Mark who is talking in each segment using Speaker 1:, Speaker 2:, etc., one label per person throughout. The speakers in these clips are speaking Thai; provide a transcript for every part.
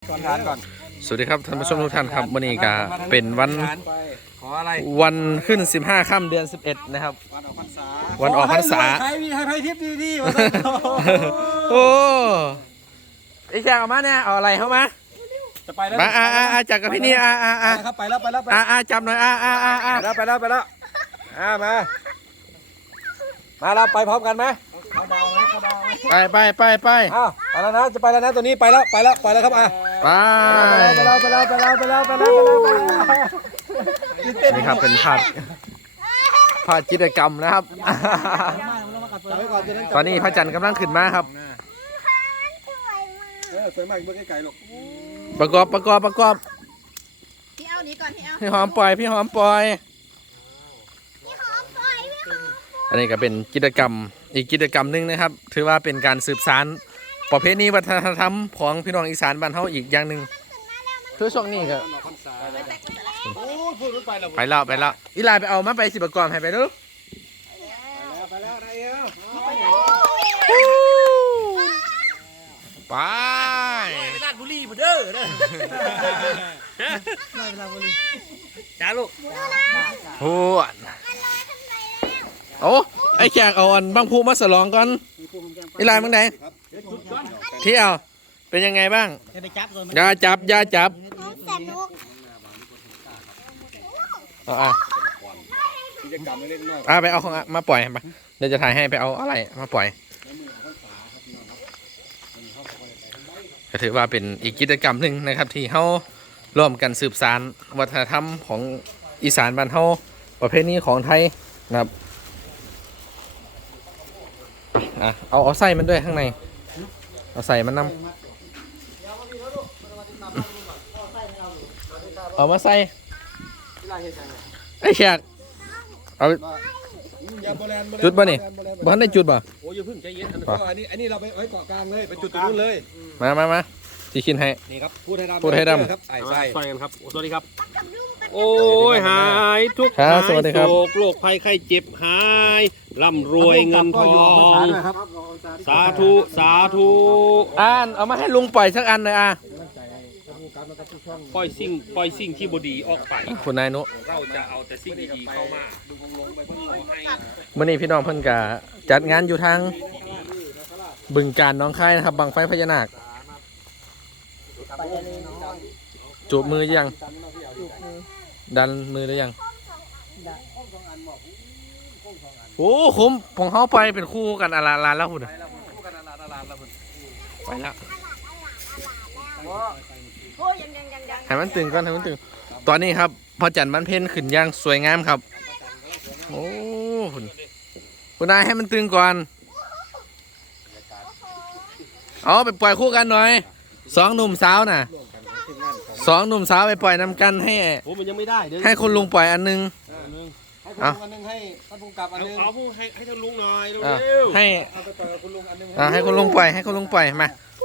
Speaker 1: สวัสดีครับท่านผู้ชมทุกท่านครับวันนี้ก็เป็นวันขึ้น15ค่ำเดือน11นะครับวันออกพรรษา
Speaker 2: ใครมีใครทิพย์ดีๆมา
Speaker 1: โอ้ไอ้แขกออกมาเนี่ยเอาอะไรเข้ามา
Speaker 2: จะไปแล้ว
Speaker 1: มาจับกับพี่นี่
Speaker 2: ครับไปแล้ว
Speaker 1: จับหน่อย
Speaker 2: ไปแล้วมาเราไปพร้อมกันไหม
Speaker 1: ไป
Speaker 2: อ้าวไปแล้วนะจะไปแล้วนะตัวนี้ไปแล้วครับ
Speaker 1: ไปนี่ครับเป็นภาพกิจกรรมนะครับตอนนี้พระจันทร์กำลังขึ้นมาครับ
Speaker 2: สวยมากเมื่อไกลๆลูก
Speaker 1: ประกอบ
Speaker 3: พี่เอานี้ก่อน
Speaker 1: พี่หอมปล่อยอันนี้ก็เป็นกิจกรรมอีกกิจกรรมหนึ่งนะครับถือว่าเป็นการสืบสานประเพณีวัฒนธรรมของพี่น้องอีสานบ้านเฮาอีกอย่างหนึ่งคือช่วงนี้ก็ไปแล้วอีลายไปเอามาไปสิประกอบให้ไปดู
Speaker 2: ไปแล้วได้เอว
Speaker 1: ไป
Speaker 2: ลาดบุรีมาเด้อลาดบุรีจ้าลูก
Speaker 1: โอ้โอ้ไอ้แขกเอาอันบางพูมาสลองก่อนอีลายมึงไหนที่เอาเป็นยังไงบ้างอย่าจับไปเอาของมาปล่อยไปเดี๋ยวจะถ่ายให้ไปเอาอะไรมาปล่อยก็ถือว่าเป็นอีกกิจกรรมหนึ่งนะครับที่เฮาร่วมกันสืบสานวัฒนธรรมของอีสานบ้านเฮาประเพณีของไทยนะครับเอาใส่มันด้วยข้างในเอาใส่มันนำเอามาใส่ไอ้แขกเอาจุดป่ะนี่บ้านได้จุดป่ะ
Speaker 2: โอ้ยพึ่งใจเย็นอันนี้เราไปไว้เกาะกลางเลยไปจุดตรงนู้นเลย
Speaker 1: มาที่คินให้
Speaker 2: นี่ครับพูดให้ดำครับใส่กันครับสวัสดีครับโอ้ยหายทุกข์หายโศกโรคภัยไข้เจ็บหายร่ำรวยเงินทองสาธุ
Speaker 1: เอามาให้ลุงปล่อยสักอันเลย
Speaker 2: ปล่อยสิ่งที่บดีออกไป
Speaker 1: คุณนายนุ
Speaker 2: เราจะเอาแต่สิ่งดีๆเข้ามา
Speaker 1: เมื่อนี้พี่น้องเพิ่นกะจัดงานอยู่ทางบึงกาฬหนองคายนะครับบังไฟพญานาคจูบมือยังดันมือได้ยังโอ้คุ้มของเขาไปเป็นคู่กันอาลานแล้วคุณไปแล้วให้มันตึงก่อนตอนนี้ครับพอจันทร์มันเพ่นขึ้นอย่างสวยงามครับโอ้คุณนายให้มันตึงก่อนเอาไปปล่อยคู่กันหน่อย2 หนุ่มสาวน่ะ2 หนุ่มสาวไปปล่อยนำกันให้คุณลุงปล่อยอันนึง
Speaker 2: ให้คุณลุงอันนึงให้ท่านผู้กำกับอันนึงเอาให้ท่านลุงหน่อย
Speaker 1: ให้
Speaker 2: คุณลุงอันนึง
Speaker 1: ให้คุณลุงปล่อยมา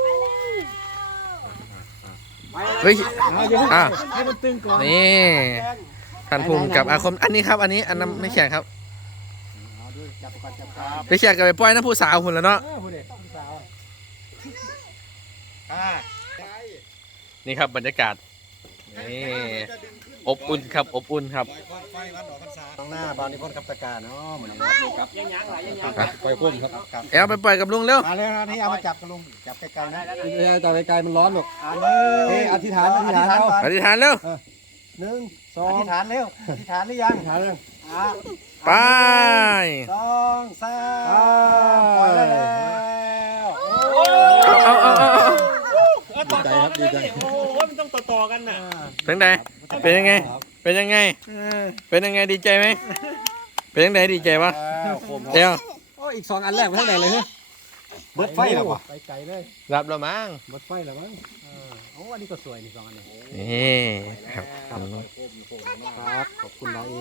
Speaker 1: เฮ้ย
Speaker 2: ให้มันตึงก่อน
Speaker 1: นี่ท่านภูมิกับอาคมอันนี้ครับอันนั้นไม่แข็งครับไปแข่งกับไปปล่อยน้ำผู้สาวหุ่นแล้วเนาะนี่ครับบรรยากาศนี่อบอุ่นครับ
Speaker 2: ข้างหน้าบ้านนี้พ้นกับตะการเนาะเหมือนกับปล่อยพุ่มครับ
Speaker 1: ไปปล่อยกับลุงเร็ว
Speaker 2: มาเร็วนะที่เอามาจับกับลุงจับไกลๆนะจับไกลๆมันร้อนหรอกอธิษฐาน
Speaker 1: เร็ว
Speaker 2: 1 2อธิษฐานเร็วอธิษฐานหรือยัง
Speaker 1: ไป
Speaker 2: 2 3ปล่อยแล้วดีใจโอ้โหมันต้องต่อกันน่ะ
Speaker 1: เป็นยังไงดีใจไหมเป็นยังไงดีใจปะเดี๋ยว
Speaker 2: อีก2 อันแรกไปทั้งไหนเลยเนี่ยเบิดไฟหรอวะไปไกลเลย
Speaker 1: รับแล้วมั้ง
Speaker 2: เบิดไฟหรอมั้งโอ้อันนี้ก็สวยนี่2 อัน
Speaker 1: นี่ครับ
Speaker 2: ขอบคุณน้อง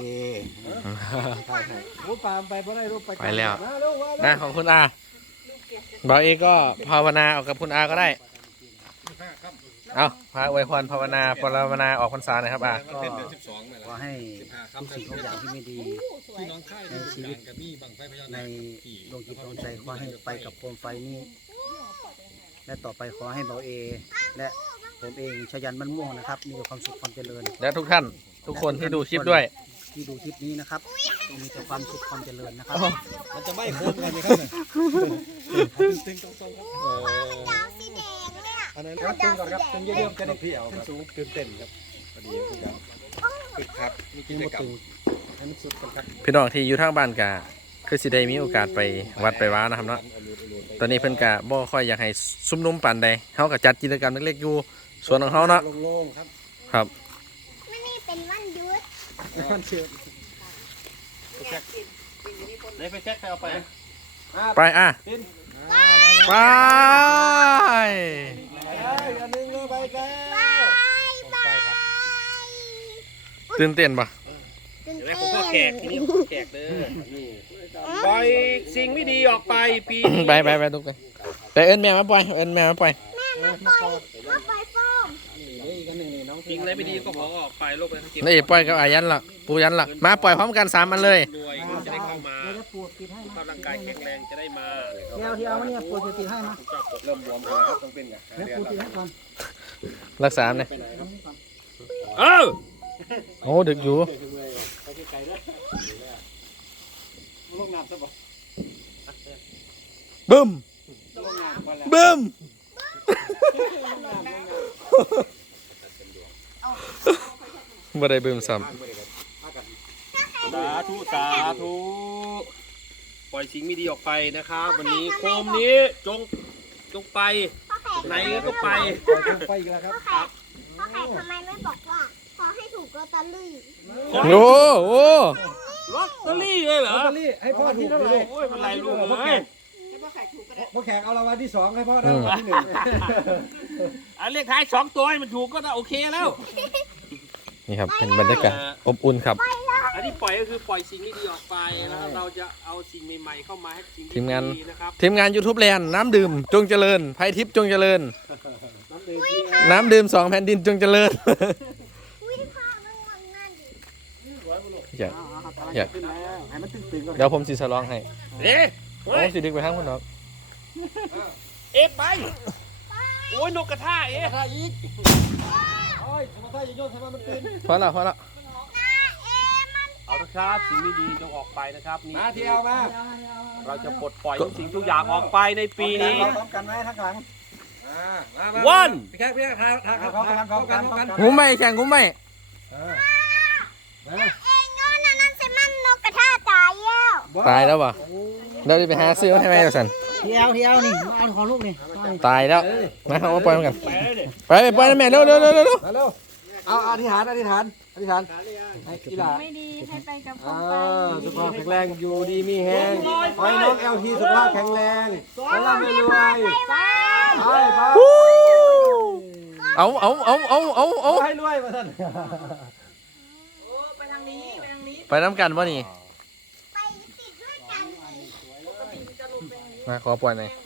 Speaker 2: รู้ปามไปเพราะได้รูป
Speaker 1: ไปแล้วนะของคุณอาบอกเอก็ภาวนาออกกับคุณอาก็ได้เอาพระอวยพรภาวนาออกพรรษาหน่อยครับ
Speaker 2: ขอให้ทุกสิ่งทุกอย่างที่ไม่ดีในชีวิตในดวงจิตดวงใจขอให้ไปกับโคมไฟนี้และต่อไปขอให้เบาเอและ
Speaker 4: ผมเองชยันมันม่วงนะครับมีแต่ความสุขความเจริญ
Speaker 1: และทุกท่านทุกคนที่ดูคลิปด้วย
Speaker 4: ที่ดูคลิปนี้นะครับมีแต่ความสุขความเจริญนะครับ
Speaker 2: มันจะไม่โค้งกันไหมครับเนี่ยตึงตรงๆครับ
Speaker 5: ดาวสีแดงเนี่ย
Speaker 2: อันนั้นครับตึงก่อนครับตึงเยอะๆจะได้พี่เอาขึ้นสูงตื่นเต้นครับพอดีคุณครับคึกคักมีกิจกรรมให้มันสุดกันครับ
Speaker 1: พี่น้องที่อยู่ทางบ้านกะคือสิได้มีโอกาสไปวัดไปว้านะครับเนาะตอนนี้เพิ่นกะบ่ค่อยอยากให้ซุ่มนุมปานใดเฮาก็จัดกิจกรรมเล็กๆอยู่ส่วนของเฮาเนาะ
Speaker 2: โล่งๆครับ
Speaker 1: ครับ
Speaker 5: ไม่นี่เป็นวันหยุด
Speaker 2: มันเชื่อได้ไปแจ็คใครเอาไป
Speaker 1: ไปอ่ะไป
Speaker 2: อันนึงเลยไปแล้ว
Speaker 1: ตื่นเต้นปะ
Speaker 5: ตื่น
Speaker 2: เดี๋ยว
Speaker 5: เต้
Speaker 2: แม่ผมพ่อแขก
Speaker 5: น
Speaker 2: ทีนี้พ่อแขกเด้อนี่ปล่อยสิ่งไม่ดีออกไปปี
Speaker 1: ไปทุกคนไปเอิ้นแม่มาปล่อยเอิ้นแม่มาปล่อย
Speaker 5: มาปล่อยโฟม
Speaker 4: อีกอันหนึ่งนี่น้อง
Speaker 2: สิ่งอะไรไม่ดีก็ขอออกไปโลกไปทั้งเก็บ
Speaker 1: นี่ปล่อยกับอายันล่ะปูยันล่ะมาปล่อยพร้อมกัน3อันเลย
Speaker 2: รวยจะได้เข้ามา
Speaker 4: เดี๋ยวจะปวดติดให้
Speaker 2: สุขภาพร่างกายแข็งแรงจะได้มา
Speaker 4: เดี๋ยวที่เอาเนี่ยปวดติดให้มา
Speaker 2: เริ่มบวมแล้วครับต้องเป็นกัน
Speaker 4: เดี๋ยวปวดติดให้ก่อน
Speaker 1: รักษาเนี่ย
Speaker 2: เออ
Speaker 1: โอ้ดึกอยู่
Speaker 2: ลงน้ำซะบ่
Speaker 1: บึ้มบึ้ม บ่ได้บึ้มซ้
Speaker 2: สาธุสาธุปล่อยสิ่งไม่ดีออกไปนะครับวันนี้โคมนี้จงไป
Speaker 5: พ่อแขก
Speaker 2: ไหนก็ไป
Speaker 4: ไปอีกแล้วครับ
Speaker 5: พ่อแขกทำไมไม่บอกว่าขอให้ถูกลอตเตอรี่
Speaker 1: ำโอ้โห
Speaker 2: ลอตเตอรี่เลยเหรอ
Speaker 4: ลอตเตอรี่ให้พ่อที่เท่าไหร่
Speaker 2: โอ้ยมันไรลูกเอ้ย
Speaker 4: พ่อแขกเอารางวัลที่ 2ให้พ่อได้รางวัลที่
Speaker 2: อันเลขท้าย2 ตัวให้มันถูกก็โอเคแล้ว
Speaker 1: นี่ครับเป็นบรรยากาศอบอุ่นครับ
Speaker 2: อันนี้ปล่อยก็คือปล่อยสิ่งไม่ดีออกไปนะครับเราจะเอาสิ่งใหม่ๆเข้ามาให้สิ่ง
Speaker 1: ทีมงาน
Speaker 2: ดีๆนะครับ
Speaker 1: ทีมงาน YouTube แลนด์น้ำดื่มจงเจริญไพทิพย์จงเจริญ น้ำดื่ม2 แผ่นดินจงเจริญ
Speaker 5: อุ้ยพ่อมันงอนนั่นดิ
Speaker 1: อยาก
Speaker 4: ขึ้นแล้วให้มันตึงๆก่อน
Speaker 1: เดี๋ยวผมสิสลองให้
Speaker 2: เอ๊ะ
Speaker 1: โอ้สิดึกไปทางคุณน้อง
Speaker 2: เอ๊ะไปโอ้ยนกกระทาเอ๊ะ
Speaker 4: ถ้าอีกโอ้ยสมมติถ้าอย่าโยนทำไมมันตึง
Speaker 1: พอแล้ว
Speaker 2: เอาละครับสิ่งไม่ดีจงออกไปนะครับนี่
Speaker 4: มาเที่ยวมา
Speaker 2: เราจะปลดปล่อยทุกสิ่งทุกอย่างออกไปในปีนี้
Speaker 4: พร้อมกันไหมทั้งหลัง
Speaker 2: วัน
Speaker 4: พี่แขกทางพร้อมกันพร้อมกัน
Speaker 1: งูไม่แข่งงูไม่
Speaker 5: เองงอนนั่นใช่มันนกกระทาตายแล้ว
Speaker 1: ตายแล้ววะเดี๋ยวจะไปหาซื้อมาให้ไหมสัน
Speaker 4: เที่ยวนี่มาเอาของลูกนี่
Speaker 1: ตายแล้วมาเอามาปล่อยมันกัน
Speaker 2: ไปเลย
Speaker 1: ไปปล่อยนะแม่เร็ว
Speaker 4: เร็วเอาอธิษฐานให้กีฬา
Speaker 3: ไม่ดีให้ไปกับค
Speaker 4: อ่
Speaker 3: นไป
Speaker 4: สุขภาพแข็งแรงอยู่ดีมีแห้งขอให้น้องLTสุขภาพแข็งแรงให้ร่ำให้รวยไป
Speaker 1: เอา
Speaker 4: ให้รวยมาท่าน
Speaker 3: ไปทางนี้ไปทางนี้
Speaker 1: ไปน้ำกันวะนี่
Speaker 5: ไปติดด้วยกัน
Speaker 1: มาขอปล่อยหน่อย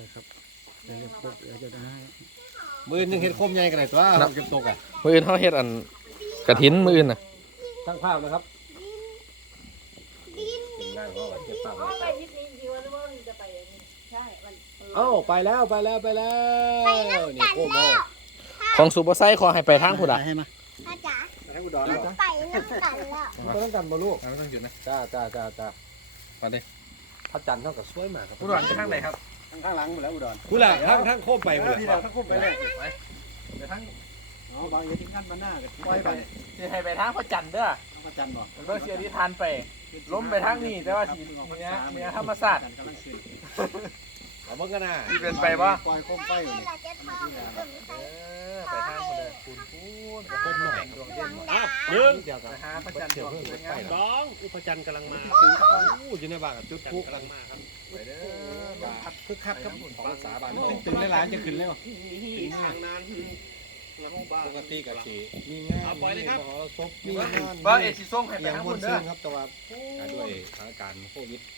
Speaker 4: มือหนึ่งเห็ดคมใหญ่กันเลยตัวเก็บตกอ่ะ
Speaker 1: มืออื่นเขาเฮ็ดอันกระถินมืออื่นน่ะ
Speaker 4: ตั้งภาพเลยครับ
Speaker 5: บิน
Speaker 3: ไปทริปนี้ดีว่าหรือว่าจะไปใช่มัน
Speaker 4: เอ้าไปแล้วนี่โคมเอา
Speaker 1: ของซูเปอร์ไซค์ขอให้ไปทางผู้ใด
Speaker 4: ให้มา
Speaker 5: พ่อจ๋า
Speaker 4: ให้อุดร
Speaker 5: หนูไปน้ำกันแล้ว
Speaker 4: ต้องกันมาลูก
Speaker 1: ไม่ต้องหยุดนะ
Speaker 4: จ้า
Speaker 1: ไปเลย
Speaker 4: พระจันทร์เท่ากับสวยมากครับ
Speaker 1: ผู้ดอนไปทางไหนครับ
Speaker 4: ข้างหลังหมดแล้วอุดรคุณล่ะทั้งโคมไปหมดแล้วทั้งโคมไปเลย
Speaker 1: ไปทาง
Speaker 4: อ๋อบางอย่างที่งั้นมันหน้ากัน
Speaker 1: ปล่อยไปสิให้ไปทางพระจันทร์เด้อ
Speaker 4: พระจันทร์บอก
Speaker 1: มันก็เสียที่ทานไป ล้มไปทางนี้แต่ว่าสีเมียธรรมศาสตร์
Speaker 4: เอาเมื่อกันนะ
Speaker 1: ที่เป็นไปปะ
Speaker 4: ปล่อยโคมไฟอยู่
Speaker 5: นี่
Speaker 4: นี่
Speaker 5: เราจะทองถึงใคร
Speaker 1: ไปทางคนเดินคุณ
Speaker 4: โคมหน่อย
Speaker 5: ดวงดาว
Speaker 2: หนึ่ง
Speaker 4: เดียวกัน
Speaker 1: ไปหาพระจันทร์ดวงสวยงาม
Speaker 2: 2อุปจันทร์กำลังมา
Speaker 4: อยู่ในบ้านกับจุด
Speaker 2: จัน
Speaker 4: พุ
Speaker 2: ทร์กำลังมาครับ
Speaker 4: ไปเด้อบ้านคึกคักครับของรักษาบ้านตึงหลายๆจะขึ้นแล้ว
Speaker 2: ทางนั้นบ้า
Speaker 4: ปกติกับสีมีงานมหรสพมีงาน
Speaker 1: ว่าเอชิส่งให้ไป
Speaker 4: อย่าง
Speaker 1: ทาง
Speaker 4: ม
Speaker 1: คุ
Speaker 4: ว
Speaker 1: ณ
Speaker 4: ล
Speaker 1: เด้
Speaker 4: ซื่
Speaker 1: อน
Speaker 4: ครับแต่ว่าด้วยสถานการณ์โควิด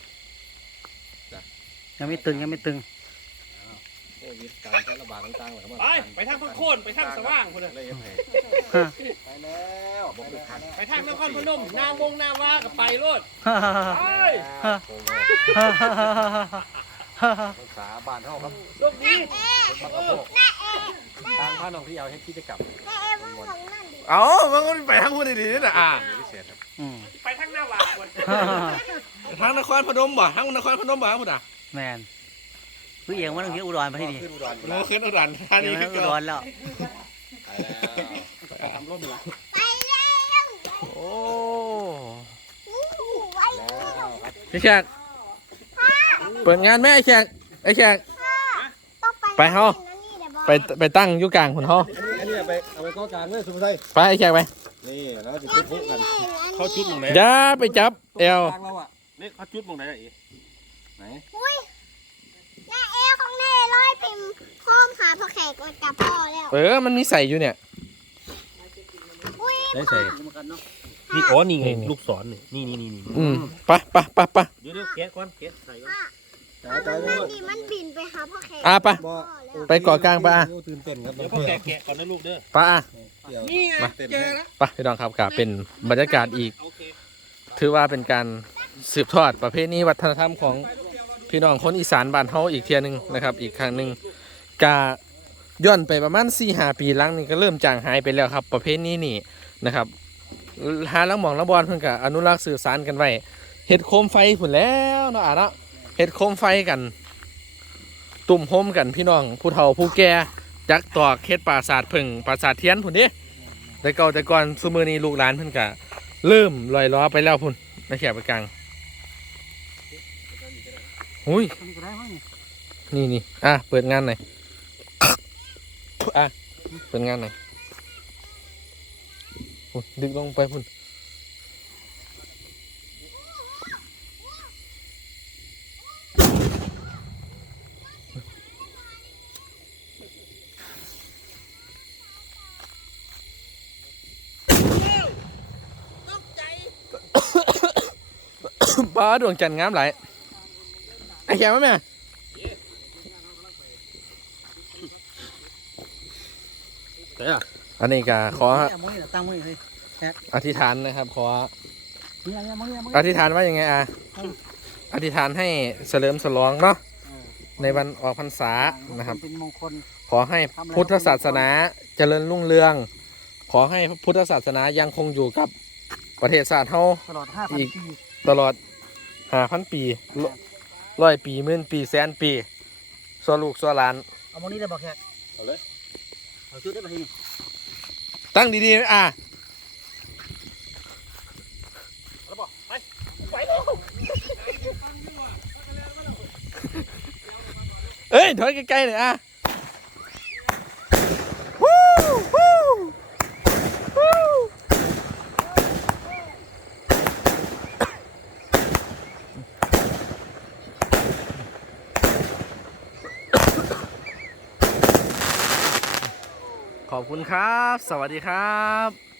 Speaker 6: ยังไม่ตึง
Speaker 4: โควิดการแพร่ระบาดต่างๆ
Speaker 2: ไปทางพังโคนไปทางสว่างคนเลย
Speaker 4: ไปแล้วบอกเลยครับ
Speaker 2: ไปทางนครพนมนาวงนาวากับไปรถไป
Speaker 4: รักษาบ้านเท่าครับ
Speaker 2: โชคดี
Speaker 4: มันกระโปง
Speaker 2: ทางพาน้องที่เอาให้กิจกรรม
Speaker 5: ให้เอ็มของนั่นดิ
Speaker 1: เอามันไปทางพูดดีๆนี่นะ
Speaker 2: พิเศษครับ
Speaker 3: ไปทางหน้าหวาคน
Speaker 1: ทางนครพนมบ่ทางนครพนมบ่พูดอ่ะ
Speaker 6: แมนคือเอียงมันต้องคิดอุดรมาที่นี่
Speaker 2: ขึ้นอุดร
Speaker 1: โลขึ้นอุดรธา
Speaker 6: เอี
Speaker 1: นี
Speaker 6: ยงมัน
Speaker 1: ขึ้
Speaker 6: อุ
Speaker 1: น
Speaker 6: ด
Speaker 1: ก่อน
Speaker 6: รแล้ว
Speaker 2: ไปแล้วทำร่มละ
Speaker 5: ไปแล้ว
Speaker 1: โอ้
Speaker 5: ไปแล้ว
Speaker 1: พี่แขกเปิดงานแม่ไอ้แขก
Speaker 5: ต้อง
Speaker 1: ไปเฮา
Speaker 5: ไป
Speaker 1: ไปตั้งอยู่กลางหุ่นห้อ
Speaker 4: อันนี้ไปเอาไปก้อกลางเลยสุภาชัย
Speaker 1: ไปไอ้แขกไป
Speaker 4: นี่แล้วจะไปพุกัน
Speaker 2: เขาชุดมองไหน
Speaker 1: อย่าไปจับเอว
Speaker 4: กลางเราอ่ะ
Speaker 2: นี่เขาจุดมองไหนอี
Speaker 4: ไหน
Speaker 5: อุ้ยแม่เอของแม่ร้อยพิมพ์พร้อมหาพ่อแขกกับพ่อแล้ว
Speaker 1: มันมีใส่อยู่เนี่ย
Speaker 5: อุ้ย
Speaker 2: ได้ใส่นี่อ๋อนี่ไงลูกศรนี่นี่
Speaker 1: ไป
Speaker 2: เดี๋ยวแกะก่อนแกะใส่ก่อน
Speaker 4: จ้าจ้า
Speaker 5: มันดิมันบินไปหาพ่อแขก
Speaker 1: ไป
Speaker 5: พ่อแล้ว
Speaker 1: ไปเกาะกลางไป
Speaker 4: ตื่นเต้นครับ
Speaker 2: เดี๋ยวพ่อแกะก่อนนะลูกเด้อ
Speaker 1: ไป
Speaker 2: นี่ไง
Speaker 1: มา
Speaker 2: เจอแล้ว
Speaker 1: ไปพี่น้องครับก็เป็นบรรยากาศอีก
Speaker 2: โอเค
Speaker 1: ถือว่าเป็นการสืบทอดประเพณีวัฒนธรรมของพี่น้องคนอีสานบ้านเฮาอีกเทียหนึงนะครับ อีกครั้งหนึ่งกาย้อนไปประมาณ4-5 ปีหลังนี่ก็เริ่มจางหายไปแล้วครับ ประเพณีนี่นะครับหาลังหมองละบอลเพิ่นก็อนุรักษ์สื่อสารกันไว้เฮ็ดโคมไฟพุ่นแล้วเนาะเนาะเฮ็ดโคมไฟกัน ตุ่มโฮมกันพี่น้องผู้เฒ่าผู้แก่จักตอกเฮ็ดปราสาทผึ่งปราสาทเทียนพุ่นเด้แต่เก่าแต่ก่อนซุมื้อนี้ลูกหลานเพิ่นก็เริ่มลอยล้อไปแล้วพุ่นในแขกไปกลางหุยนี่เปิดงานหน่อยเปิดงานหน่อยพุ่นดึกลงไปพุ่นบ้าดวงจันทร์งามหลายไอ้แขกมั้ยแม่
Speaker 2: แต่อะ
Speaker 1: อันนี้ก็ขอ
Speaker 6: มองนี่ตั้งมองนี่เลย
Speaker 1: อธิษฐานนะครับขอ
Speaker 6: นี่อะไรมองนี่
Speaker 1: อธิษฐานว่ายังไงอธิษฐานให้เฉลิมฉลองเนาะในวันออกพรรษานะครับ
Speaker 6: เป็นมงคล
Speaker 1: ขอให้พุทธศาสนาเจริญรุ่งเรือง ขอให้พุทธศาสนายังคงอยู่กับประเทศชาติเฮา
Speaker 6: ตลอด5,000 ปี
Speaker 1: ตลอด5,000 ปี100 ปีหมื่นปีแสนปีสัวลูกสัวหลาน
Speaker 6: เอามองนี่ได้บอกแขก
Speaker 2: เอาเลย
Speaker 6: เอาชุดได้ป่ะที่นี่
Speaker 1: ตั้งดีๆ
Speaker 2: แล้วบอกไป
Speaker 1: เอ้ยถอยใกล้ๆหน่อยวู้วู้วู้ขอบคุณครับ สวัสดีครับ